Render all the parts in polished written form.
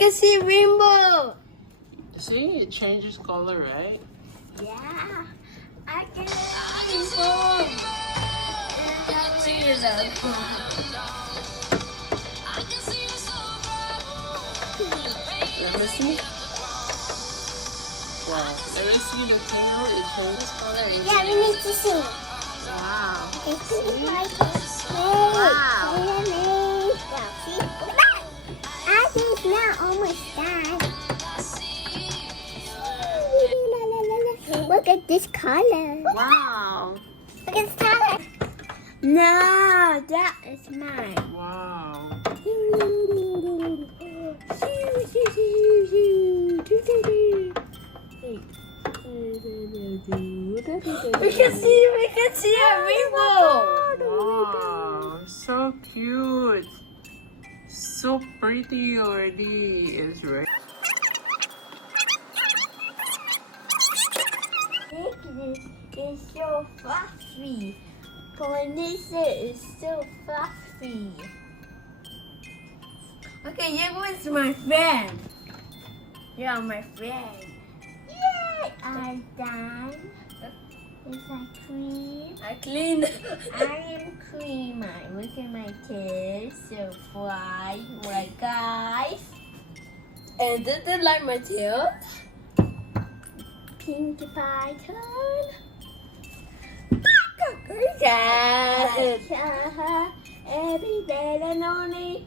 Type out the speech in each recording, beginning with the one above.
can see rainbow. See, it changes color, right? Yeah, I can see rainbow. And how many is that? Let me see. Wow. Let me see the tail. It changes color. Yeah, we need to see. Wow. It's wow. Wow, see? Look at that. I think now almost done. Look at this color. Wow. Look at this color. No, that is mine. Wow. We can see a rainbow. Wow. So cute. So pretty already. It's right. This is so fluffy. Polynesian is so fluffy. Okay, you was my friend. You're my friend. Yay! I'm done. Is that clean? I clean. I am clean. Look at my tail. So fly. My guys. And did they like my tail? Pinkie Pie turn. Every day and only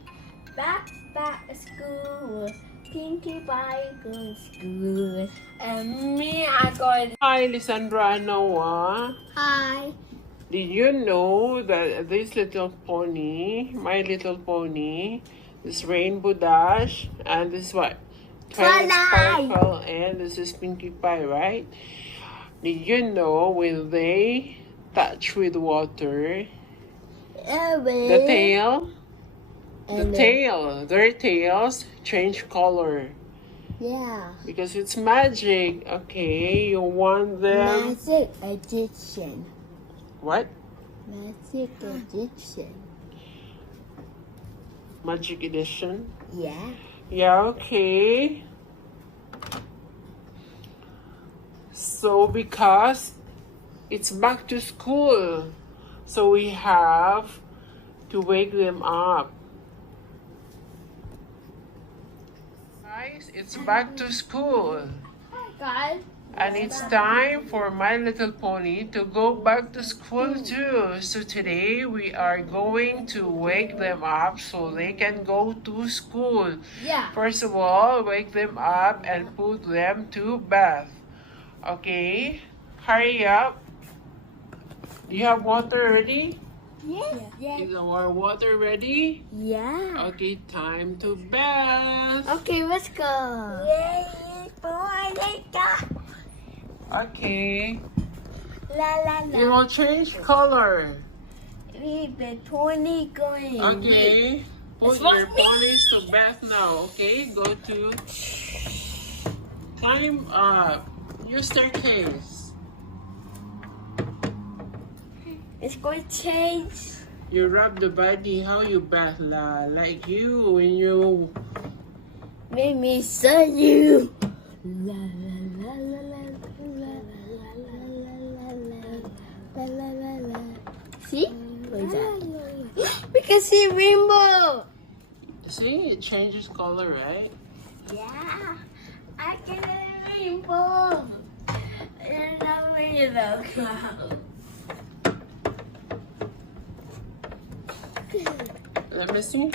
back to school. Pinkie Pie go to school. And me, I go. Hi, Lysandra and Noah. Hi. Did you know that this little pony, My Little Pony, this Rainbow Dash, and this is what? Twilight Sparkle, and this is Pinkie Pie, right? Did you know when they touch with water, the tail, their tails change color? Yeah. Because it's magic. Okay, you want them. Magic Egyptian. What? Magic Egyptian. Magic edition? Yeah. Yeah, okay. So because it's back to school, so we have to wake them up. Guys, it's back to school. Hi guys. And it's time for My Little Pony to go back to school too. So today we are going to wake them up so they can go to school. Yeah. First of all, wake them up and put them to bath. Okay? Hurry up. Do you have water ready? Yes. Yes. Is our water ready? Yeah. Okay, time to bath. Okay, let's go. Yay, boy, let's go. Okay. La la It la. will change color. Leave the pony going. Okay. Put It's your what- ponies to bath now. Okay. Go to climb up your staircase. It's going to change. You rub the body. How you bath la? Like you when you. Make me show you. La la la la la la la la la la la. See? What is that? We can see rainbow. See, it changes color, right? Yeah, I can see rainbow. And now rainbow. Let me see.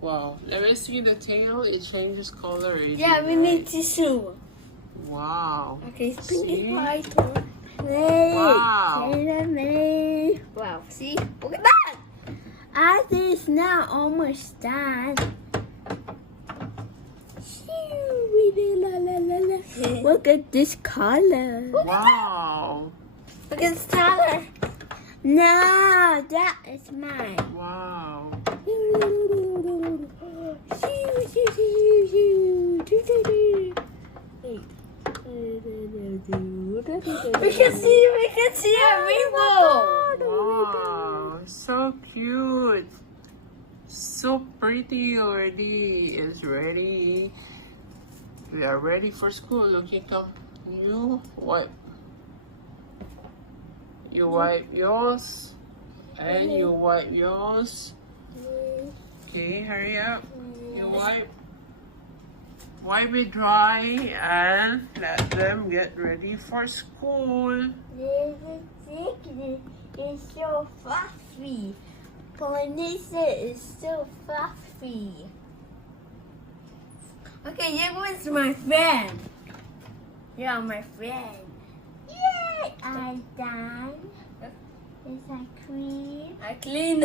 Wow. Let me see the tail. It changes color. Already, Yeah, we right? need tissue. Wow. Okay, See? Pinkie Pie turn. Wait. Wow. Wait a minute. Wow, see? Look at that. I think it's now almost done. Look at this color. Wow. Look at this color. No, that is mine. Wow. We can see a rainbow. Wow. So cute. So pretty already. It's ready. We are ready for school. Okay, come. You wipe. You wipe yours. And you wipe yours. Okay, hurry up. You wipe. Wipe it dry and let them get ready for school. It's so fluffy. Ponytail is so fluffy. Okay, here was my friend. You're my friend. Yay! I done. Is I clean? I clean.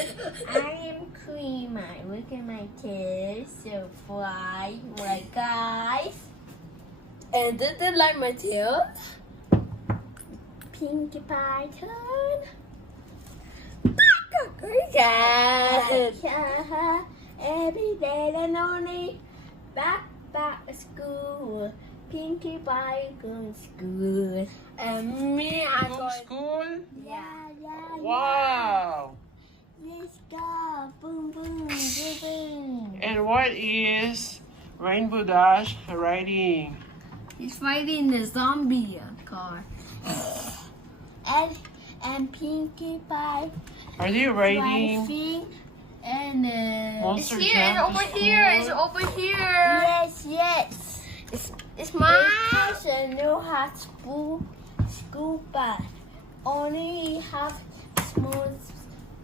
I am clean. Look at my tail. So fly. My guys. And did they like my tail? Pinkie Pie turn. Every day and only back to school. Pinkie Pie going to school. And me, I Go go to school? Yeah. Wow. Let's go. Boom, boom, boom, boom. And what is Rainbow Dash riding? He's fighting the zombie car. And Pinkie Pie Are they riding? driving. And Monster it's here. Jam It's to over here. school? It's over here. Yes. It's mine. Because I know how school bus. Only have small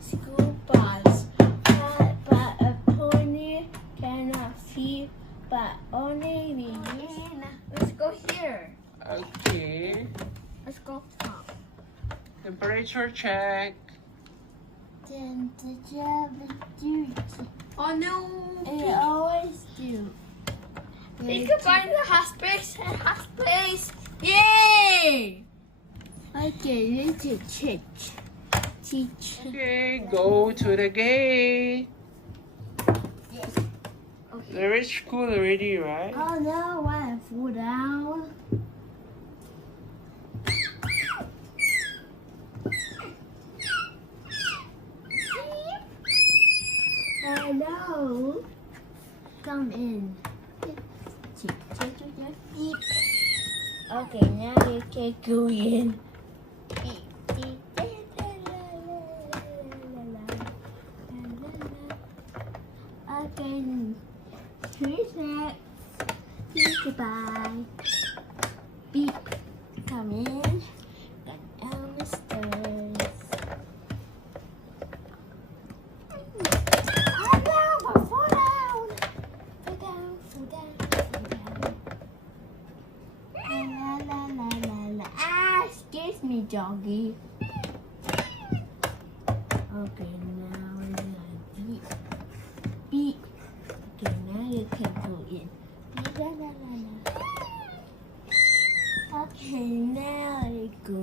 school bus. But a pony cannot see. But only we can. Let's go here. Okay. Let's go top. Temperature check. Then the job is duty. Oh no. It always do. We can find the hospice. Yay! Okay, let's teach. Okay, go to the gate. Yes. They reached school already, right? Oh no, I fall down. Hello. Come in. Beep. Okay, now you can go in. Okay, here's next. Goodbye. Beep. Come in. Go down the stairs. Fall down. La. Ah, excuse me, doggy. Okay, now we're gonna beep. Okay, now you can go in. La. Okay, now you go.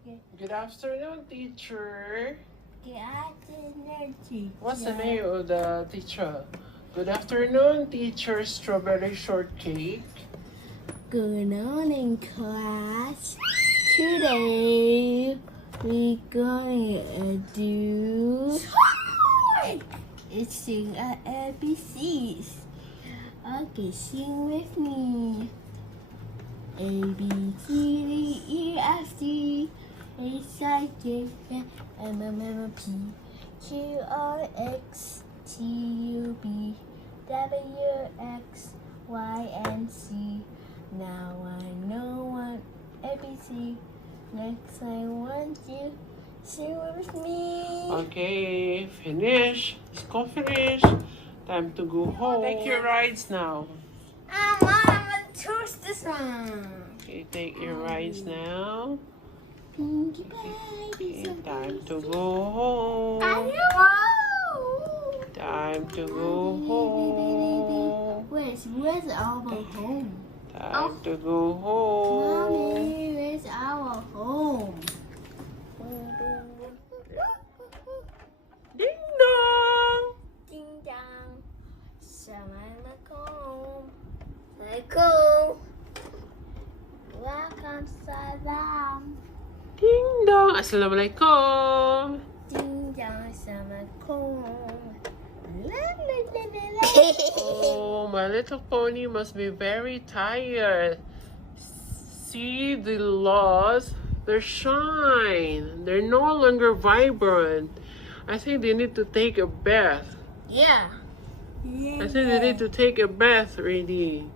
Okay. Good afternoon, teacher. Good afternoon, teacher. What's the name of the teacher? Good afternoon, teacher. Strawberry shortcake. Good morning, class. Today we're going to do sing ABCs. Okay, sing with me. A B C D E F G H I J K L M N P Q R X T U V W X Y and Z. Now I know what ABC. Next I want you sing with me. Okay, finish. School finish. Time to go home. Take your rides now. Mom, I'm gonna choose this one. Okay, take your rides now. Pinkie Pie, Okay, time to go home. Time to go home. Where's our home? Time to go home. Mommy, where's our home? Ding dong. Ding dong. Assalamualaikum. Assalamualaikum. Welcome, salam. Ding dong. Assalamualaikum. Ding Oh, My Little Pony must be very tired. See the loss? They're shine. They're no longer vibrant. I think they need to take a bath. Yeah. I think they need to take a bath, really.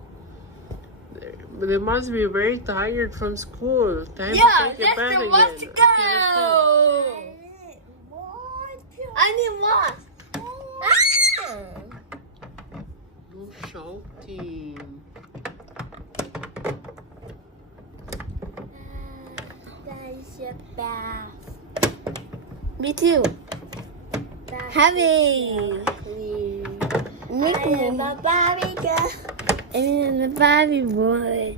They must be very tired from school. Time to take a bath again. Let's go. I need more. No shouting. That's a bath. Me too. Heavy. I'm a Barbie girl. I'm a Barbie boy.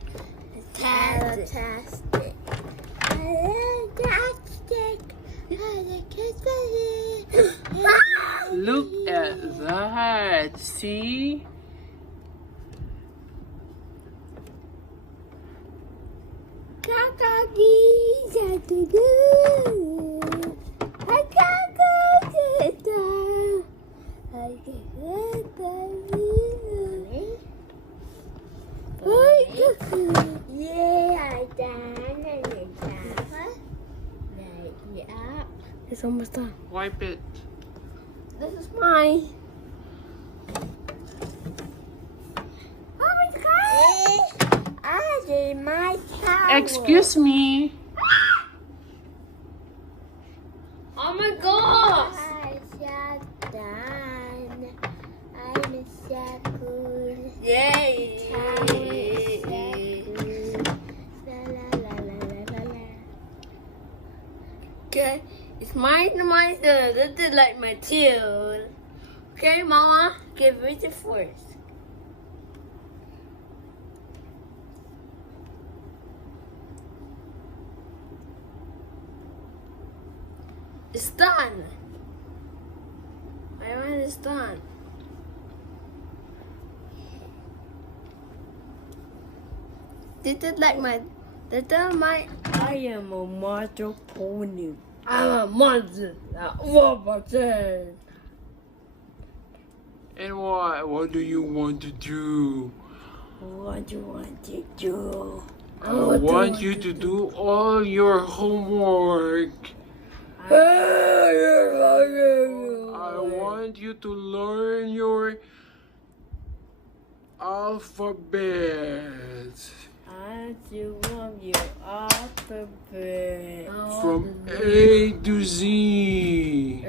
Fantastic. Look at that. See? It's almost done. Wipe it. This is mine. Oh my god! I did my towel. Excuse me. Oh my gosh! I shut down. I'm a shampoo. Yay! Okay, it's mine. This is like my tail. Okay, Mama, give it the first. It's done. My mind is done. This is like my. This is my. I am a Macho Pony. I'm a monster. And what do you want to do? What do you want to do? I want you to do all your homework. I want you to learn your alphabet. I do want your alphabet. From A to Z.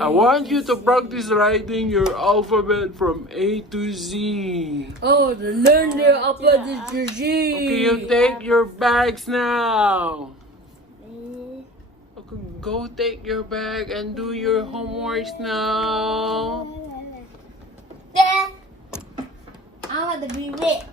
I want you to practice writing your alphabet from A to Z. Oh, to learn the alphabet to Z. Okay, you take your bags now. Okay, go take your bag and do your homeworks now. Dad, I want to be rich.